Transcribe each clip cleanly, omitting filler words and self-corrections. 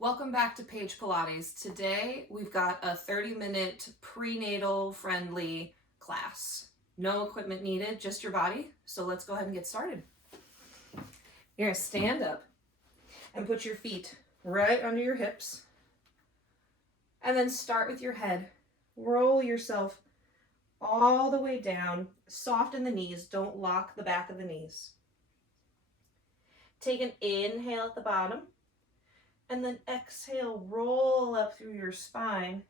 Welcome back to Page Pilates. Today we've got a 30-minute prenatal friendly class. No equipment needed, just your body. So let's go ahead and get started. You're gonna stand up and put your feet right under your hips. And then start with your head. Roll yourself all the way down. Soften the knees, don't lock the back of the knees. Take an inhale at the bottom. And then exhale, roll up through your spine.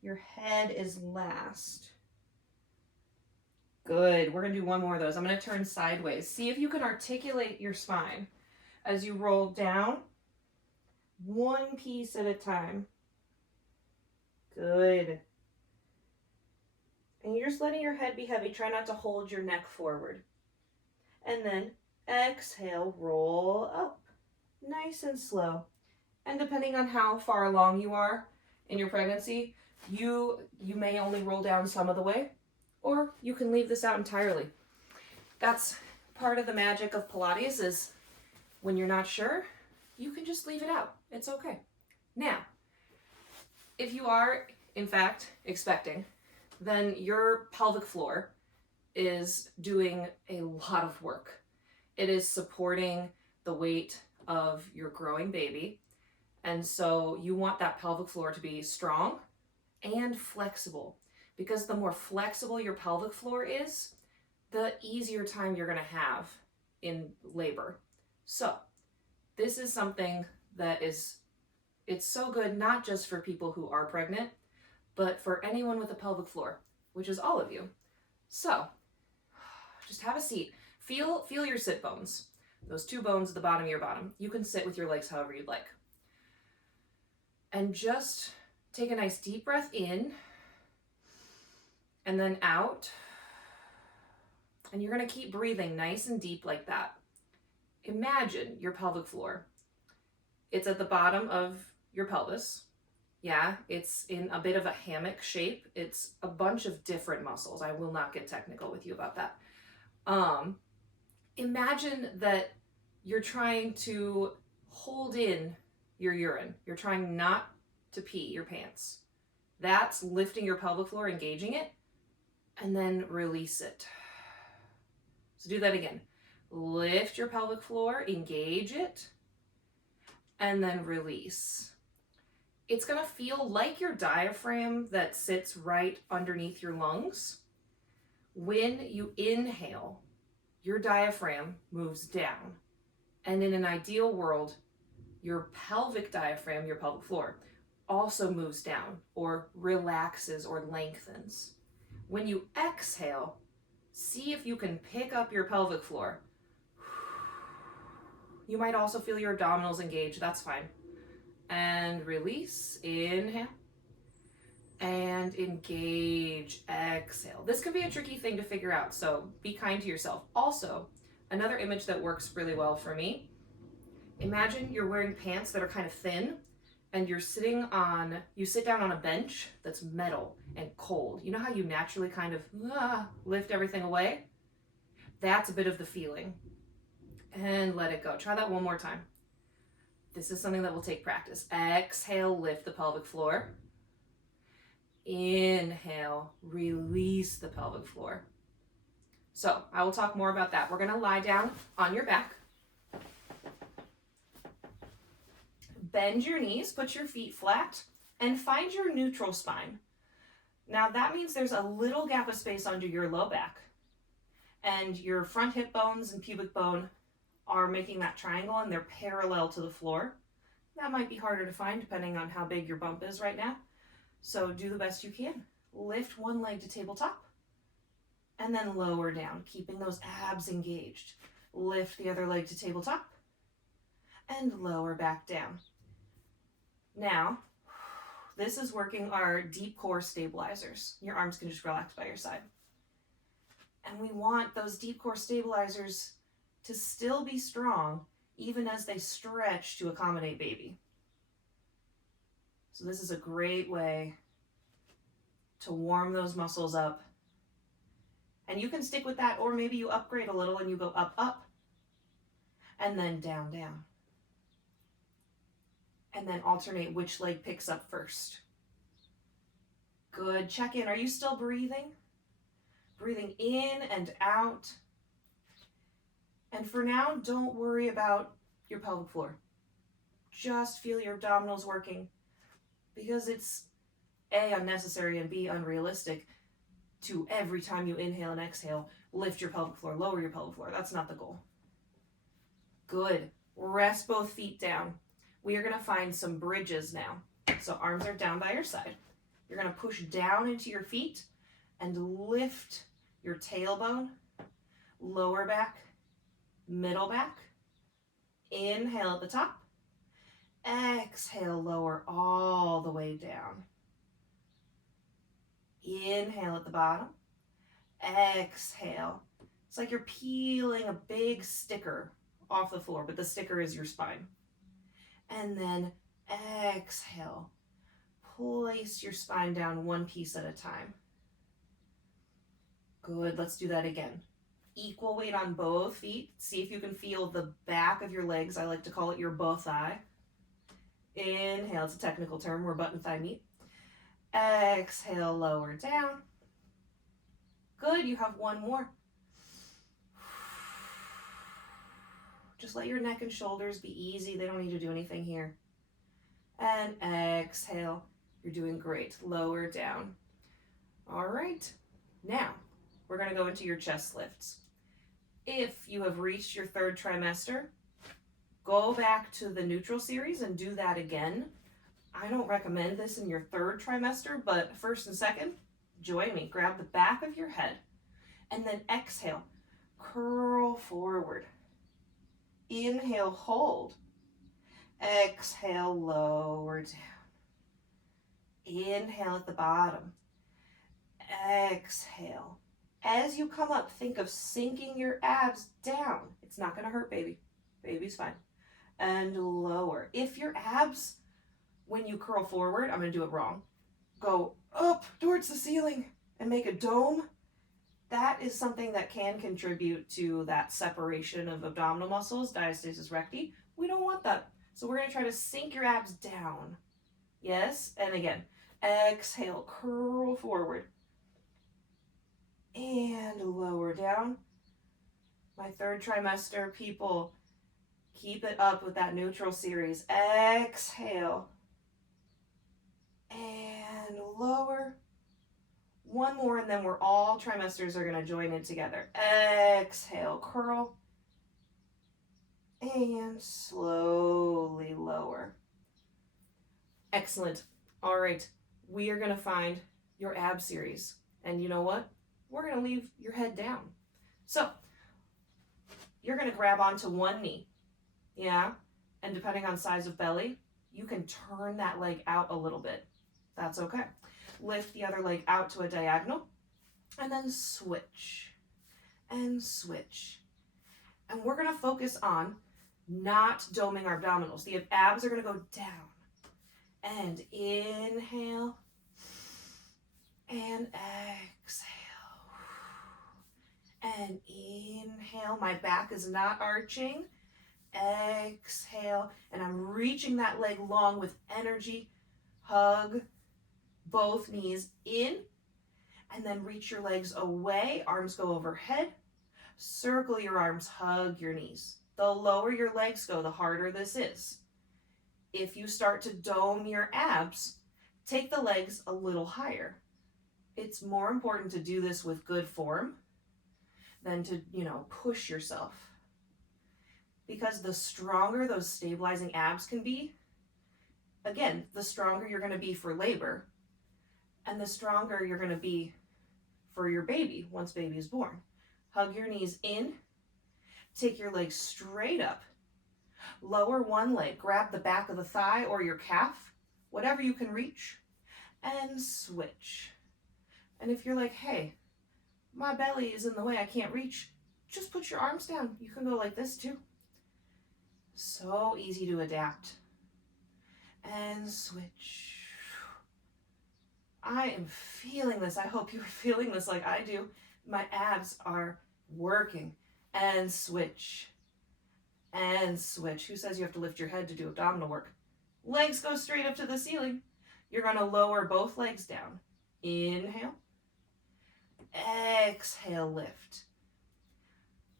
Your head is last. Good. We're going to do one more of those. I'm going to turn sideways. See if you can articulate your spine as you roll down, one piece at a time. Good. And you're just letting your head be heavy. Try not to hold your neck forward. And then exhale, roll up. Nice and slow. And depending on how far along you are in your pregnancy, you may only roll down some of the way, or you can leave this out entirely. That's part of the magic of Pilates, is when you're not sure, you can just leave it out. It's okay. Now, if you are, in fact, expecting, then your pelvic floor is doing a lot of work. It is supporting the weight of your growing baby. And so you want that pelvic floor to be strong and flexible, because the more flexible your pelvic floor is, the easier time you're going to have in labor. So this is something that it's so good, not just for people who are pregnant, but for anyone with a pelvic floor, which is all of you. So just have a seat. Feel your sit bones, those two bones at the bottom of your bottom. You can sit with your legs however you'd like. And just take a nice deep breath in and then out. And you're going to keep breathing nice and deep like that. Imagine your pelvic floor. It's at the bottom of your pelvis. Yeah, it's in a bit of a hammock shape. It's a bunch of different muscles. I will not get technical with you about that. Imagine that you're trying to hold in your urine. You're trying not to pee your pants. That's lifting your pelvic floor, engaging it, and then release it. So do that again. Lift your pelvic floor, engage it, and then release. It's going to feel like your diaphragm that sits right underneath your lungs. When you inhale, your diaphragm moves down. And in an ideal world, your pelvic diaphragm, your pelvic floor, also moves down or relaxes or lengthens. When you exhale, see if you can pick up your pelvic floor. You might also feel your abdominals engage. That's fine. And release. Inhale. And engage. Exhale. This can be a tricky thing to figure out, so be kind to yourself. Also, another image that works really well for me, imagine you're wearing pants that are kind of thin, and you sit down on a bench that's metal and cold. You know how you naturally kind of lift everything away? That's a bit of the feeling. And let it go. Try that one more time. This is something that will take practice. Exhale, lift the pelvic floor. Inhale, release the pelvic floor. So I will talk more about that. We're going to lie down on your back. Bend your knees, put your feet flat, and find your neutral spine. Now that means there's a little gap of space under your low back, and your front hip bones and pubic bone are making that triangle, and they're parallel to the floor. That might be harder to find depending on how big your bump is right now. So do the best you can. Lift one leg to tabletop, and then lower down, keeping those abs engaged. Lift the other leg to tabletop, and lower back down. Now, this is working our deep core stabilizers. Your arms can just relax by your side. And we want those deep core stabilizers to still be strong, even as they stretch to accommodate baby. So this is a great way to warm those muscles up. And you can stick with that, or maybe you upgrade a little and you go up, up, and then down, down. and then alternate which leg picks up first. Good. Check in. Are you still breathing? Breathing in and out. And for now, don't worry about your pelvic floor. Just feel your abdominals working, because it's A, unnecessary, and B, unrealistic to every time you inhale and exhale, lift your pelvic floor, lower your pelvic floor. That's not the goal. Good. Rest both feet down. We are going to find some bridges now. So arms are down by your side. You're going to push down into your feet and lift your tailbone, lower back, middle back. Inhale at the top. Exhale, lower all the way down. Inhale at the bottom. Exhale. It's like you're peeling a big sticker off the floor, but the sticker is your spine. And then exhale. Place your spine down one piece at a time. Good. Let's do that again. Equal weight on both feet. See if you can feel the back of your legs. I like to call it your bow thigh. Inhale. It's a technical term where butt and thigh meet. Exhale, lower down. Good. You have one more. Just let your neck and shoulders be easy. They don't need to do anything here. And exhale. You're doing great. Lower down. All right. Now, we're going to go into your chest lifts. If you have reached your third trimester, go back to the neutral series and do that again. I don't recommend this in your third trimester, but first and second, join me. Grab the back of your head and then exhale. Curl forward. Inhale, hold. Exhale, lower down. Inhale at the bottom. Exhale. As you come up, think of sinking your abs down. It's not going to hurt, baby. Baby's fine. And lower. If your abs, when you curl forward, I'm going to do it wrong, go up towards the ceiling and make a dome, that is something that can contribute to that separation of abdominal muscles, diastasis recti. We don't want that. So we're going to try to sink your abs down. Yes, and again, exhale, curl forward. And lower down. My third trimester people, keep it up with that neutral series. Exhale. And lower. One more, and then we're all trimesters are going to join in together. Exhale, curl. And slowly lower. Excellent. All right. We are going to find your ab series. And you know what? We're going to leave your head down. So you're going to grab onto one knee. Yeah. And depending on size of belly, you can turn that leg out a little bit. That's okay. Lift the other leg out to a diagonal and then switch and switch. And we're going to focus on not doming our abdominals. The abs are going to go down. And inhale and exhale. And inhale. My back is not arching. Exhale. And I'm reaching that leg long with energy. Hug both knees in. And then reach your legs away. Arms go overhead. Circle your arms. Hug your knees. The lower your legs go, the harder this is. If you start to dome your abs, take the legs a little higher. It's more important to do this with good form than to, push yourself. Because the stronger those stabilizing abs can be, again, the stronger you're going to be for labor, and the stronger you're going to be for your baby once baby is born. Hug your knees in, take your legs straight up, lower one leg, grab the back of the thigh or your calf, whatever you can reach, and switch. And if you're like, hey, my belly is in the way, I can't reach, just put your arms down. You can go like this too. So easy to adapt. And switch. I am feeling this. I hope you're feeling this like I do. My abs are working. And switch. And switch. Who says you have to lift your head to do abdominal work? Legs go straight up to the ceiling. You're going to lower both legs down. Inhale. Exhale, lift.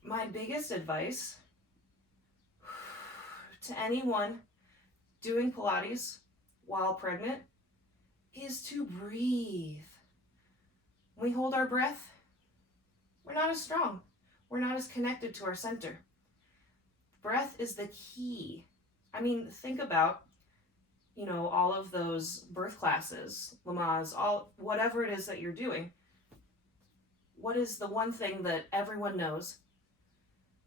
My biggest advice to anyone doing Pilates while pregnant is to breathe. When we hold our breath, we're not as strong. We're not as connected to our center. Breath is the key. I mean, think about, all of those birth classes, Lamaze, whatever it is that you're doing. What is the one thing that everyone knows?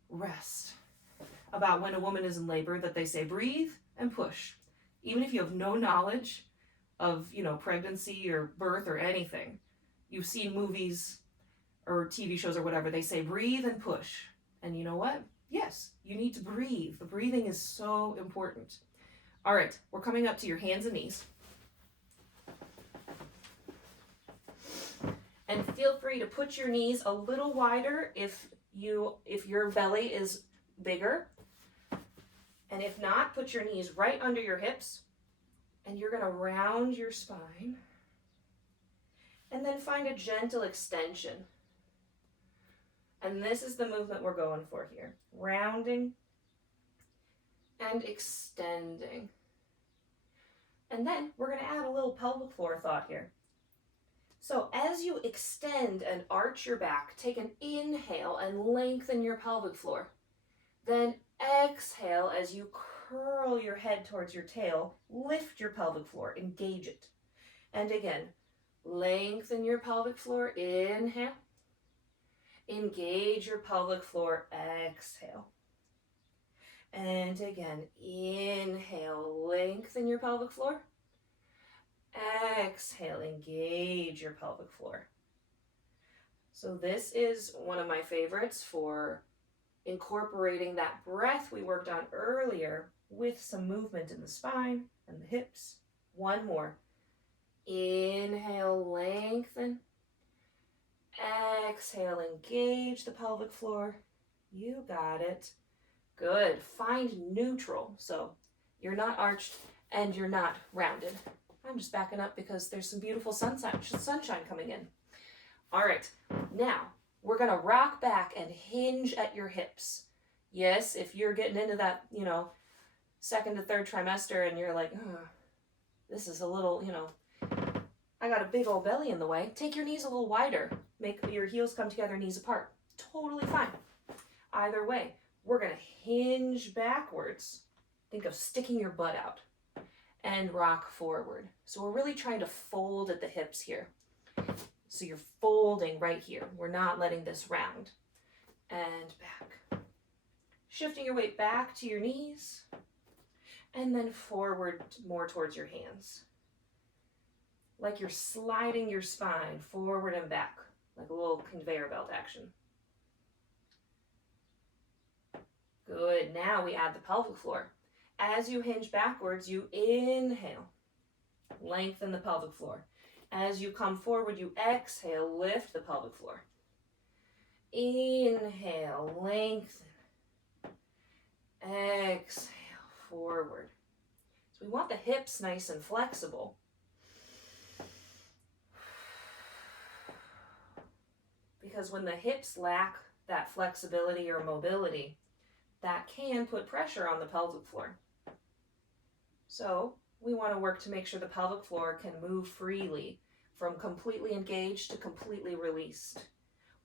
Rest. About when a woman is in labor, that they say breathe and push. Even if you have no knowledge of, pregnancy or birth or anything, you've seen movies or TV shows or whatever, they say breathe and push. And you know what? Yes, you need to breathe. The breathing is so important. All right, we're coming up to your hands and knees. And feel free to put your knees a little wider if your belly is bigger. And if not, put your knees right under your hips. And you're going to round your spine. And then find a gentle extension. And this is the movement we're going for here. Rounding and extending. And then we're going to add a little pelvic floor thought here. So as you extend and arch your back, take an inhale and lengthen your pelvic floor. Then exhale as you curl your head towards your tail, lift your pelvic floor, engage it. And again, lengthen your pelvic floor, inhale. Engage your pelvic floor, exhale. And again, inhale, lengthen your pelvic floor. Exhale, engage your pelvic floor. So this is one of my favorites for incorporating that breath we worked on earlier with some movement in the spine and the hips. One more. Inhale, lengthen. Exhale, engage the pelvic floor. You got it. Good. Find neutral. So you're not arched and you're not rounded. I'm just backing up because there's some beautiful sunshine coming in. All right. Now we're going to rock back and hinge at your hips. Yes, if you're getting into that, second to third trimester and you're like, this is a little, I got a big old belly in the way. Take your knees a little wider. Make your heels come together, knees apart. Totally fine. Either way, we're going to hinge backwards. Think of sticking your butt out and rock forward. So we're really trying to fold at the hips here. So you're folding right here. We're not letting this round. And back. Shifting your weight back to your knees. And then forward more towards your hands. Like you're sliding your spine forward and back. Like a little conveyor belt action. Good. Now we add the pelvic floor. As you hinge backwards, you inhale. Lengthen the pelvic floor. As you come forward, you exhale, lift the pelvic floor. Inhale, lengthen. Exhale, forward. So we want the hips nice and flexible. Because when the hips lack that flexibility or mobility, that can put pressure on the pelvic floor. So we want to work to make sure the pelvic floor can move freely from completely engaged to completely released.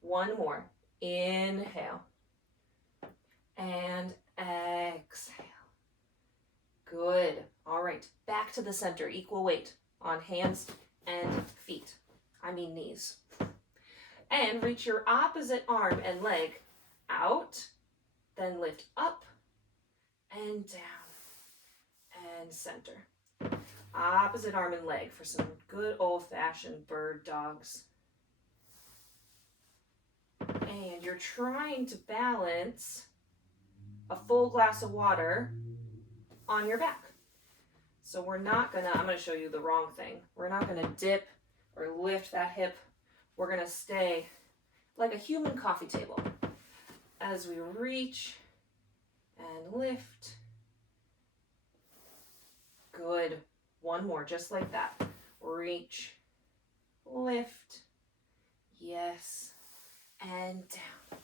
One more. Inhale. And exhale. Good. All right. Back to the center. Equal weight on hands and feet. I mean knees. And reach your opposite arm and leg out. Then lift up and down. And center. Opposite arm and leg for some good old-fashioned bird dogs. And you're trying to balance a full glass of water on your back. So I'm gonna show you the wrong thing. We're not gonna dip or lift that hip. We're gonna stay like a human coffee table as we reach and lift. Good. One more, just like that. Reach, lift, yes, and down.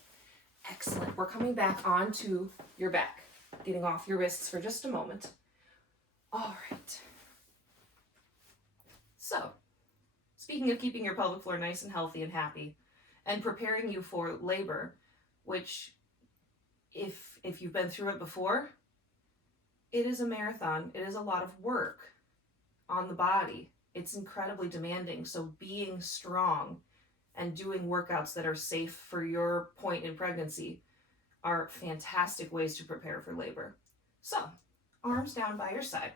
Excellent. We're coming back onto your back, getting off your wrists for just a moment. All right. So, speaking of keeping your pelvic floor nice and healthy and happy, and preparing you for labor, which if you've been through it before, it is a marathon. It is a lot of work on the body. It's incredibly demanding. So being strong and doing workouts that are safe for your point in pregnancy are fantastic ways to prepare for labor. So, arms down by your side.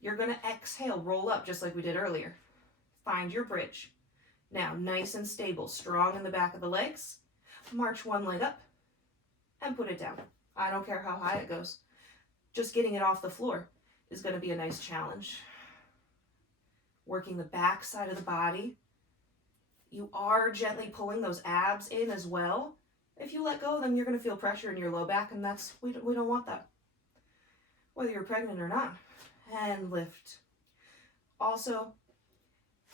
You're going to exhale, roll up just like we did earlier. Find your bridge. Now, nice and stable, strong in the back of the legs. March one leg up and put it down. I don't care how high it goes. Just getting it off the floor is going to be a nice challenge. Working the back side of the body. You are gently pulling those abs in as well. If you let go of them, you're going to feel pressure in your low back, and we don't want that, whether you're pregnant or not. And lift. Also,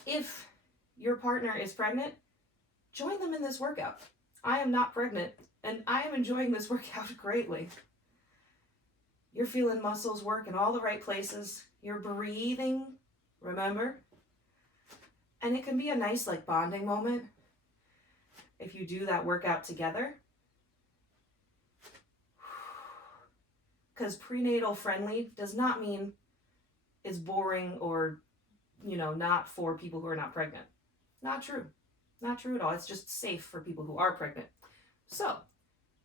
if your partner is pregnant, join them in this workout. I am not pregnant, and I am enjoying this workout greatly. You're feeling muscles work in all the right places. You're breathing, remember? And it can be a nice bonding moment if you do that workout together. Because prenatal friendly does not mean it's boring or, not for people who are not pregnant. Not true. Not true at all. It's just safe for people who are pregnant. So,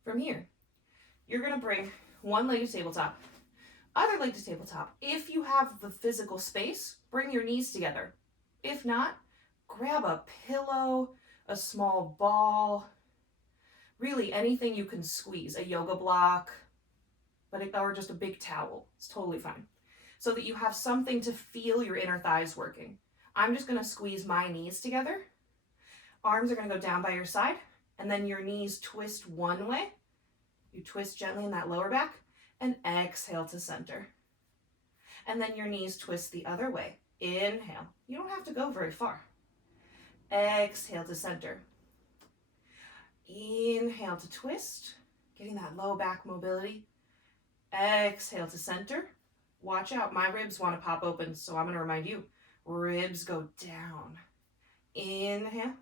from here, you're going to bring one leg to tabletop, other leg to tabletop. If you have the physical space, bring your knees together. If not, grab a pillow, a small ball, really anything you can squeeze, a yoga block, or just a big towel. It's totally fine. So that you have something to feel your inner thighs working. I'm just going to squeeze my knees together. Arms are going to go down by your side, and then your knees twist one way. You twist gently in that lower back, and exhale to center. And then your knees twist the other way. Inhale. You don't have to go very far. Exhale to center. Inhale to twist, getting that low back mobility. Exhale to center. Watch out, my ribs want to pop open, so I'm going to remind you, ribs go down. Inhale.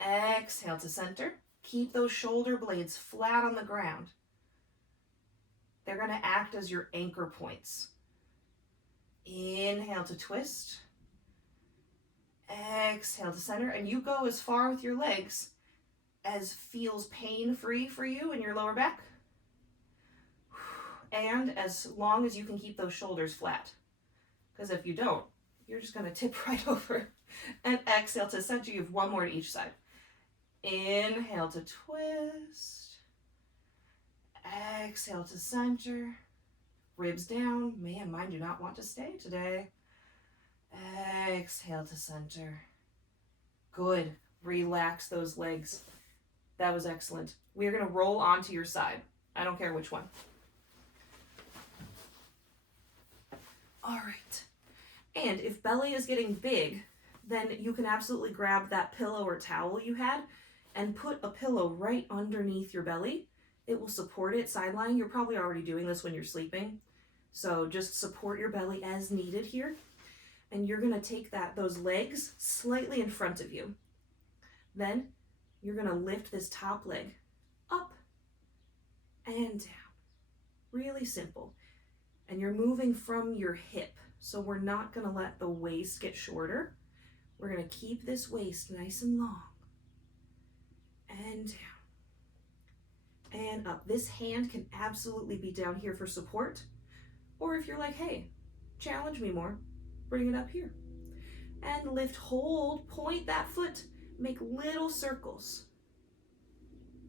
Exhale to center. Keep those shoulder blades flat on the ground. They're going to act as your anchor points. Inhale to twist. Exhale to center, and you go as far with your legs as feels pain-free for you in your lower back, and as long as you can keep those shoulders flat, because if you don't, you're just going to tip right over. And exhale to center. You have one more to each side. Inhale to twist. Exhale to center. Ribs down. Man, mine do not want to stay today. Exhale to center. Good. Relax those legs. That was excellent. We are going to roll onto your side. I don't care which one. All right. And if belly is getting big, then you can absolutely grab that pillow or towel you had and put a pillow right underneath your belly. It will support it, side lying. You're probably already doing this when you're sleeping. So just support your belly as needed here. And you're going to take those legs slightly in front of you. Then you're going to lift this top leg up and down. Really simple. And you're moving from your hip. So we're not going to let the waist get shorter. We're going to keep this waist nice and long. And down. And up. This hand can absolutely be down here for support. Or if you're like, hey, challenge me more, bring it up here. And lift, hold, point that foot, make little circles.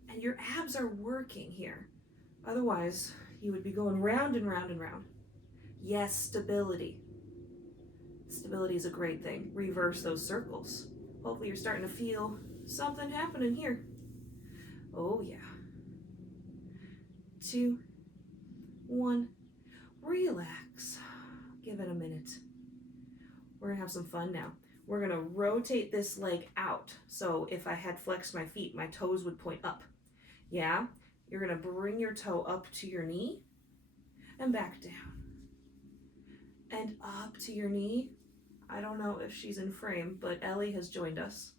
And your abs are working here. Otherwise, you would be going round and round and round. Yes, stability. Stability is a great thing. Reverse those circles. Hopefully you're starting to feel something happening here. Oh yeah. 2, 1, relax. Give it a minute. We're gonna have some fun now. We're gonna rotate this leg out. So if I had flexed my feet, my toes would point up. Yeah? You're gonna bring your toe up to your knee and back down. And up to your knee. I don't know if she's in frame, but Ellie has joined us.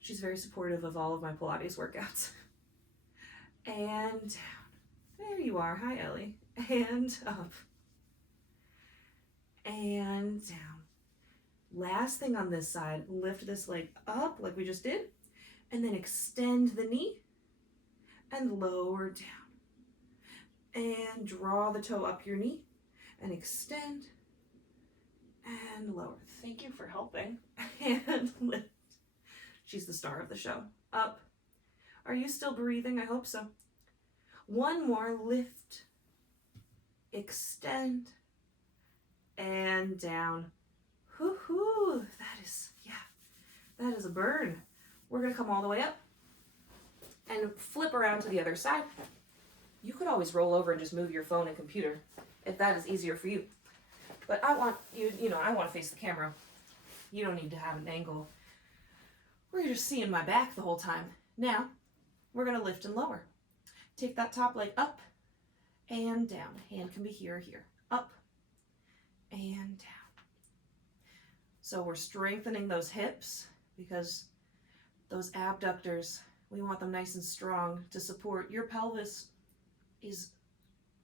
She's very supportive of all of my Pilates workouts. And down. There you are. Hi, Ellie. And up. And down. Last thing on this side, lift this leg up like we just did, and then extend the knee and lower down. And draw the toe up your knee and extend and lower. Thank you for helping. And lift. She's the star of the show. Up. Are you still breathing? I hope so. One more. Lift. Extend. And down. Whoo-hoo. That is a burn. We're going to come all the way up and flip around to the other side. You could always roll over and just move your phone and computer if that is easier for you. But I want you, I want to face the camera. You don't need to have an angle where you're just seeing my back the whole time. Now, we're going to lift and lower. Take that top leg up and down. Hand can be here or here. Up and down. So we're strengthening those hips because those abductors, we want them nice and strong to support. Your pelvis is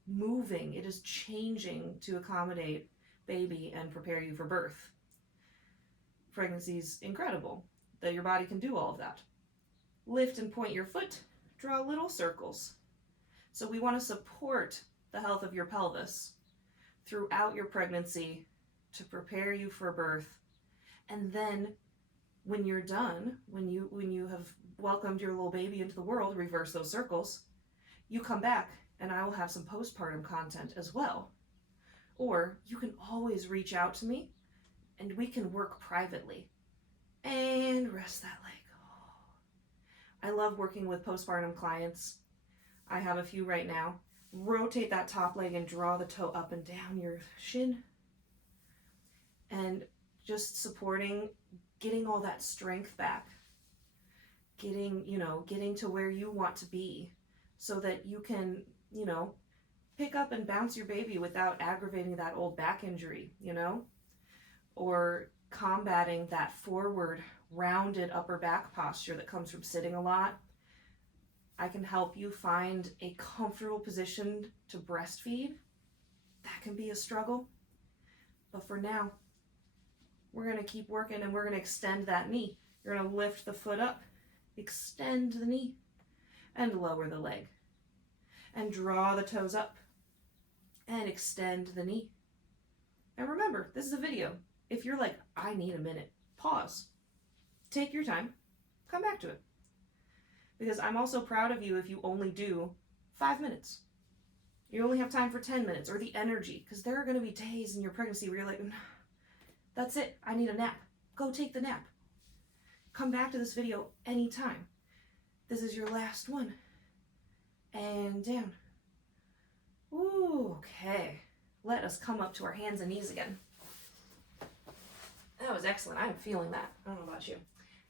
moving. It is changing to accommodate baby and prepare you for birth. Pregnancy is incredible that your body can do all of that. Lift and point your foot. Draw little circles. So we want to support the health of your pelvis throughout your pregnancy to prepare you for birth. And then when you're done, when you have welcomed your little baby into the world, reverse those circles, you come back and I will have some postpartum content as well. Or you can always reach out to me and we can work privately. And rest that leg. I love working with postpartum clients. I have a few right now. Rotate that top leg and draw the toe up and down your shin. And just supporting, getting all that strength back. Getting to where you want to be so that you can, pick up and bounce your baby without aggravating that old back injury, or combating that forward rounded upper back posture that comes from sitting a lot. I can help you find a comfortable position to breastfeed. That can be a struggle. But for now, we're going to keep working and we're going to extend that knee. You're going to lift the foot up, extend the knee, and lower the leg. And draw the toes up and extend the knee. And remember, this is a video. If you're like, I need a minute, pause. Take your time. Come back to it. Because I'm also proud of you if you only do 5 minutes. You only have time for 10 minutes, or the energy. Because there are going to be days in your pregnancy where you're like, that's it, I need a nap. Go take the nap. Come back to this video anytime. This is your last one. And down. Ooh, okay. Let us come up to our hands and knees again. That was excellent. I'm feeling that. I don't know about you.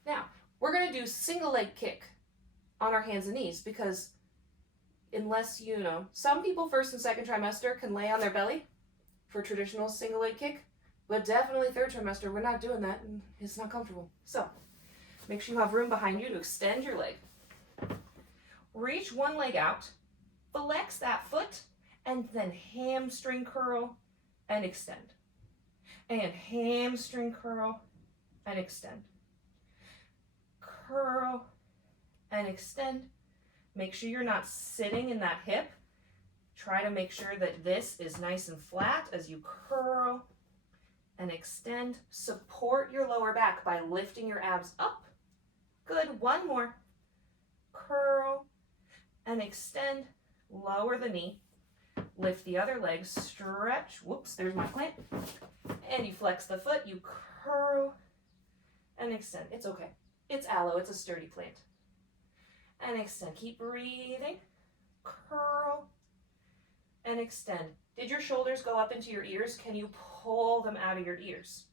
Now, we're going to do single leg kick on our hands and knees because unless some people first and second trimester can lay on their belly for traditional single leg kick, but definitely third trimester, we're not doing that and it's not comfortable. So make sure you have room behind you to extend your leg. Reach one leg out, flex that foot, and then hamstring curl and extend. And hamstring curl and extend. Curl and extend. Make sure you're not sitting in that hip. Try to make sure that this is nice and flat as you curl and extend. Support your lower back by lifting your abs up. Good. One more. Curl and extend. Lower the knee. Lift the other leg. Stretch. Whoops, there's my plant. And you flex the foot. You curl and extend. It's okay. It's aloe. It's a sturdy plant. And extend. Keep breathing. Curl and extend. Did your shoulders go up into your ears? Can you pull them out of your ears?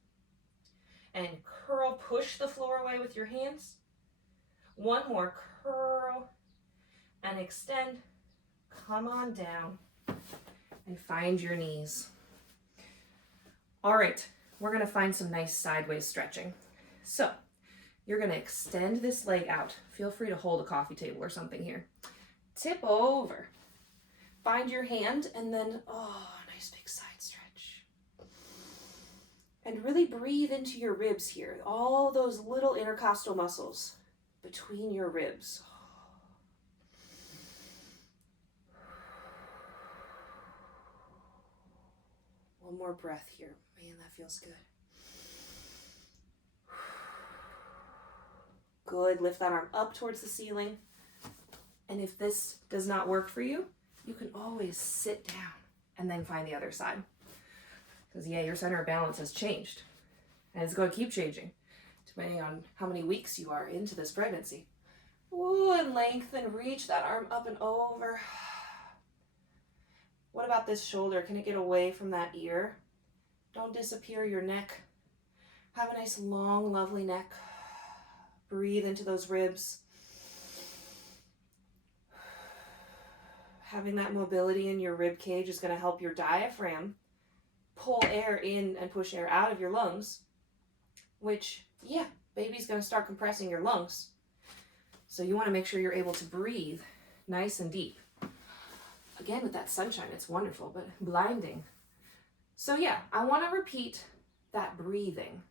And curl, push the floor away with your hands. One more, curl and extend. Come on down and find your knees. All right, we're gonna find some nice sideways stretching. So you're gonna extend this leg out. Feel free to hold a coffee table or something here. Tip over. Find your hand and then, oh, nice big side stretch. And really breathe into your ribs here. All those little intercostal muscles between your ribs. One more breath here. Man, that feels good. Good. Lift that arm up towards the ceiling. And if this does not work for you, you can always sit down and then find the other side. Because yeah, your center of balance has changed. And it's going to keep changing, depending on how many weeks you are into this pregnancy. Ooh, and lengthen, reach that arm up and over. What about this shoulder? Can it get away from that ear? Don't disappear your neck. Have a nice, long, lovely neck. Breathe into those ribs. Having that mobility in your rib cage is going to help your diaphragm pull air in and push air out of your lungs, which, yeah, baby's going to start compressing your lungs. So you want to make sure you're able to breathe nice and deep. Again, with that sunshine, it's wonderful, but blinding. So yeah, I want to repeat that breathing.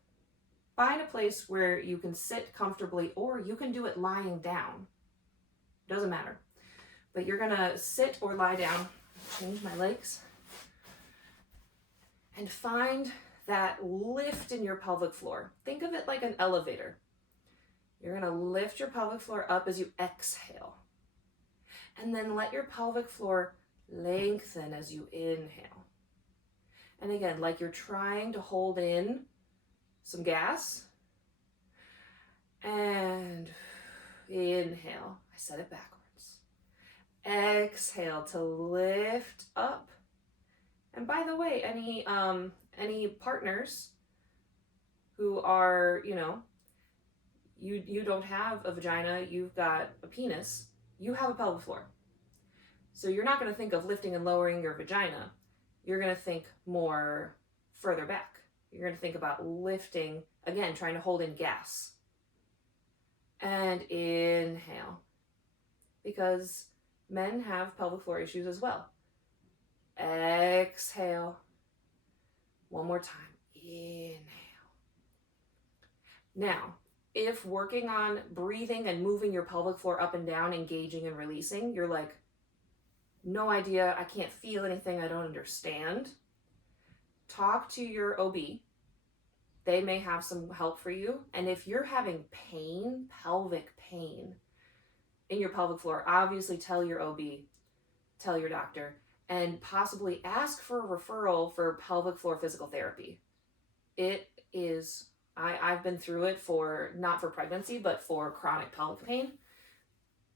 Find a place where you can sit comfortably, or you can do it lying down. Doesn't matter. But you're gonna sit or lie down. Change my legs. And find that lift in your pelvic floor. Think of it like an elevator. You're gonna lift your pelvic floor up as you exhale. And then let your pelvic floor lengthen as you inhale. And again, like you're trying to hold in some gas. And inhale. I said it backwards. Exhale to lift up. And by the way, any partners who are, you don't have a vagina, you've got a penis, you have a pelvic floor. So you're not going to think of lifting and lowering your vagina. You're going to think more further back. You're going to think about lifting, again, trying to hold in gas. And inhale. Because men have pelvic floor issues as well. Exhale. One more time. Inhale. Now, if working on breathing and moving your pelvic floor up and down, engaging and releasing, you're like, no idea, I can't feel anything, I don't understand. Talk to your OB. They may have some help for you. And if you're having pain, pelvic pain in your pelvic floor, obviously tell your OB, tell your doctor, and possibly ask for a referral for pelvic floor physical therapy. It is, I've been through it not for pregnancy, but for chronic pelvic pain.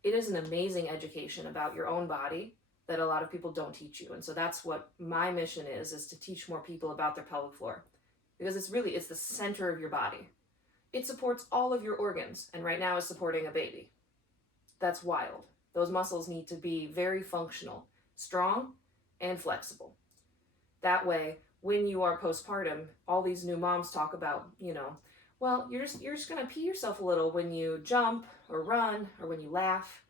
It is an amazing education about your own body that a lot of people don't teach you. And so that's what my mission is to teach more people about their pelvic floor. Because it's the center of your body. It supports all of your organs, and right now it's supporting a baby. That's wild. Those muscles need to be very functional, strong, and flexible. That way, when you are postpartum, all these new moms talk about, well, you're just gonna pee yourself a little when you jump or run or when you laugh.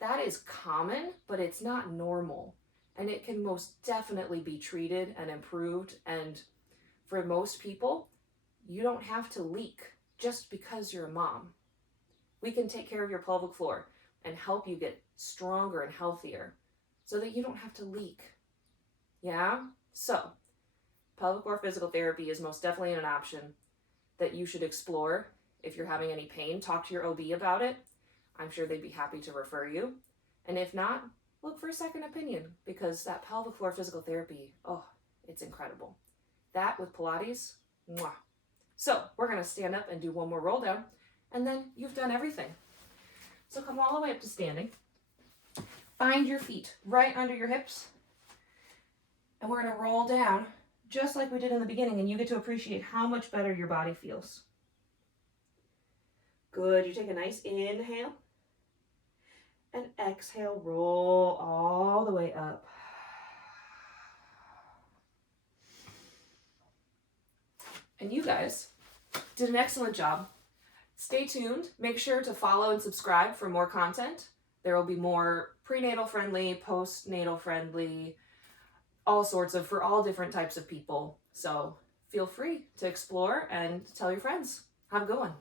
That is common, but it's not normal. And it can most definitely be treated and improved. And for most people, you don't have to leak just because you're a mom. We can take care of your pelvic floor and help you get stronger and healthier so that you don't have to leak. Yeah? So, pelvic floor physical therapy is most definitely an option that you should explore. If you're having any pain, talk to your OB about it. I'm sure they'd be happy to refer you. And if not, look for a second opinion, because that pelvic floor physical therapy, oh, it's incredible. That with Pilates, mwah. So we're going to stand up and do one more roll down, and then you've done everything. So come all the way up to standing. Find your feet right under your hips. And we're going to roll down just like we did in the beginning, and you get to appreciate how much better your body feels. Good. You take a nice inhale and exhale, roll all the way up. And you guys did an excellent job. Stay tuned. Make sure to follow and subscribe for more content. There will be more prenatal friendly, postnatal friendly, all sorts of, for all different types of people. So feel free to explore and tell your friends. Have a good one.